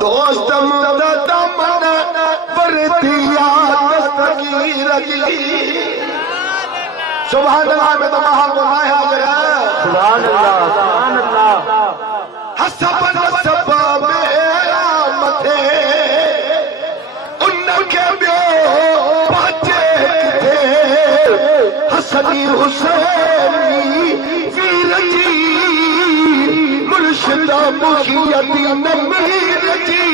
दोस्त सुभान अल्लाह में तो महा गुनाह हाजिर है। सुभान अल्लाह सुभान अल्लाह। हसबन सबब मथे उनके बियो बचे थे हसनी हुसैनी वीर जी मुर्शिदा मुखियती नमीर जी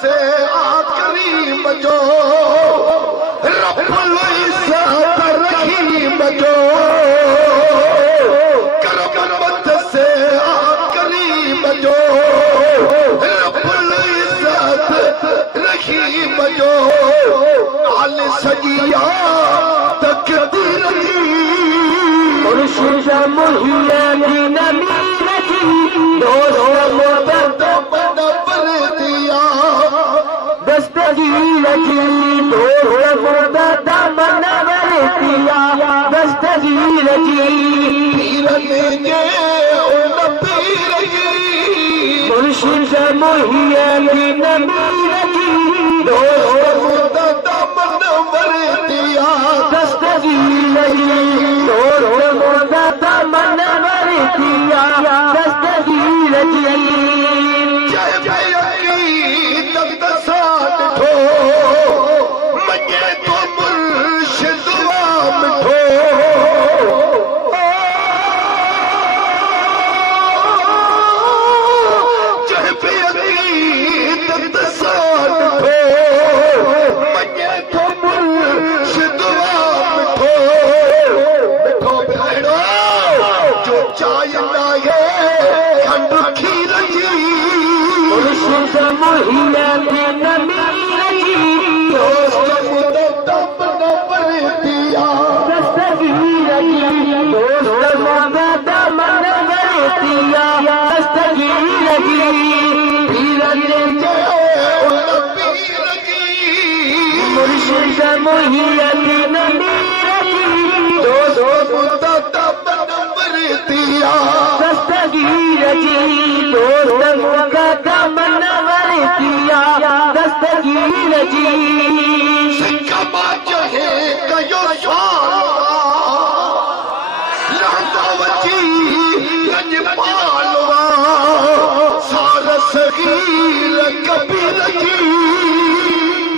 से आखिरी बजो रब्बुल इज्जत रखी बजो करमत से आखिरी बजो रब्बुल इज्जत रखी बजो आल सजिया तकदीर मुर्शिद मुहिया नबी मुर्शिद मुहिया नबी दोस्त मन दिया दस्तगीर दोस्त मन दिया दस्तगीर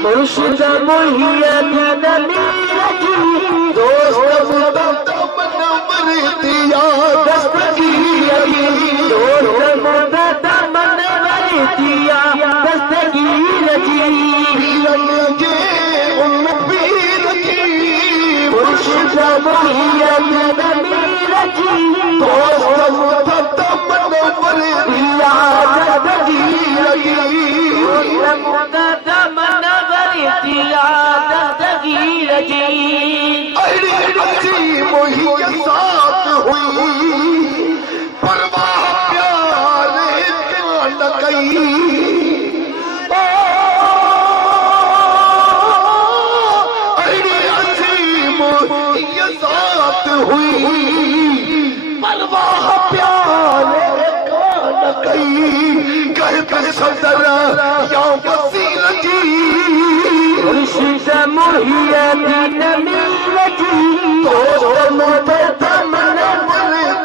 मुर्शिद मुहिया नबी दोस्त मन दिया साथ हुई परवाह प्यारे न कई साथ हुई परवाह प्यारे न कई कह सदर या वसील जी मुर्शिद मुहिया नबी जी दोस्त मुझे तमन्ना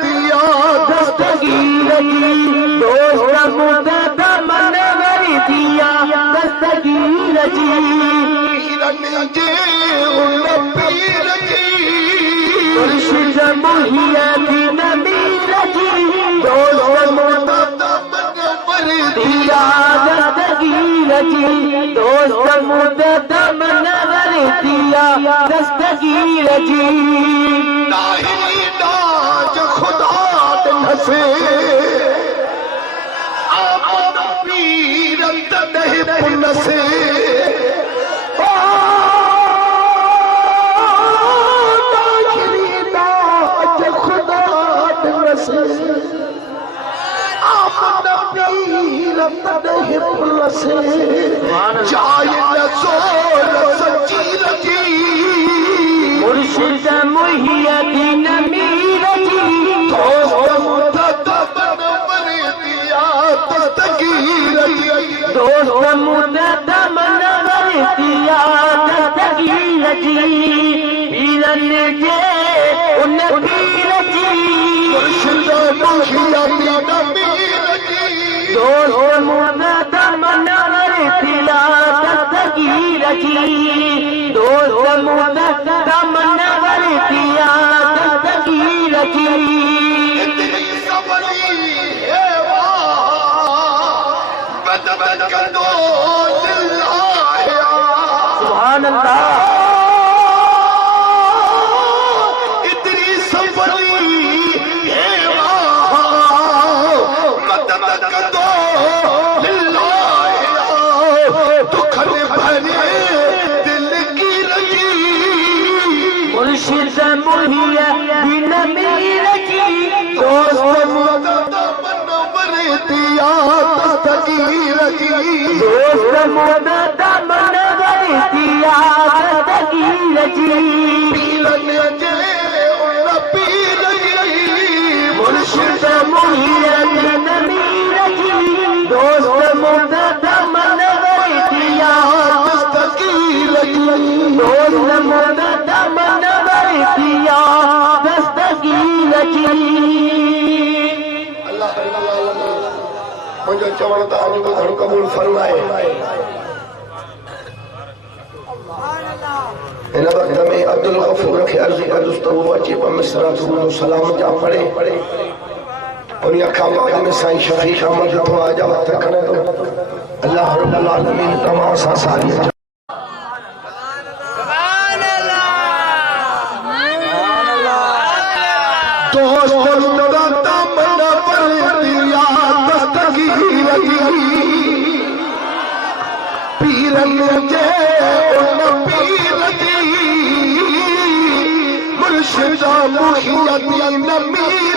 दिया दस्तगीर जी दोस्त मुझे तमन्ना दिया दस्तगीर जी पीरन जे उन पीर जी मुर्शिद मुहिय्यद्दीन मीर जी दोस्त मुझे दिया दस्तगीर जी दोस्त मुझे तमन्ना दिया दस्तगीर जी नाहिरी नाज खुदा नसे आमद पीर तदह पुनसे नाहिरी नाज खुदा नसे आमद पीर तदह पुनसे जाय नज़ोर सजीर जी मुर्शिद मुहिय्यद्दीन मीर जी दोस्त मुतमन्ना दिया दस्तगीर जी दोस्त मुझे तमन्ना दिया दस्तगीर जी पीरन जे उन पीर जी मुर्शिद मुहिय्यद्दीन मीर जी दोस्त मुझे तमन्ना दिया दस्तगीर जी दोस्त मुझे तमन्ना दिया दस्तगीर जी इतनी सबरी है वाह बदबद कर दो दिल्लाह सुभान अल्लाह इतनी सबरी है वाह बदबद कर दो दिल्लाह दुखन भरे दिल की रजी मुर्शिद मुहिय्यद्दीन मीर जी दोस्त तमन्ना दिया दस्तगीर जी दोस्त मुझे तमन्ना दिया दस्तगीर जी पीरन जे उन पीर जी मुर्शिद मुहिय्यद्दीन मीर जी दोस्त मुझे तमन्ना दिया दस्तगीर जी दोस्त मुझे तमन्ना दिया दस्तगीर जी अल्लाह मुझे चवण तव्हांजो ॿुधण क़बूल फरमाए हिन वक़्त में अब्दुल गफूर खे अर्ज़ु कंदुसि त उहो अची मिसरा दुरूद सलाम जा पढ़े उन खां बाद में साईं शफ़ीक़ अहमद दुआ जा वक़्त खणे थो अल्लाह रब्बुल आलमीन तमाम सां सारी दोस्त तमन्ना दिया दस्तगीर जी पीरन जे उन पीर जी मुर्शिद मुहिय्यद्दीन मीर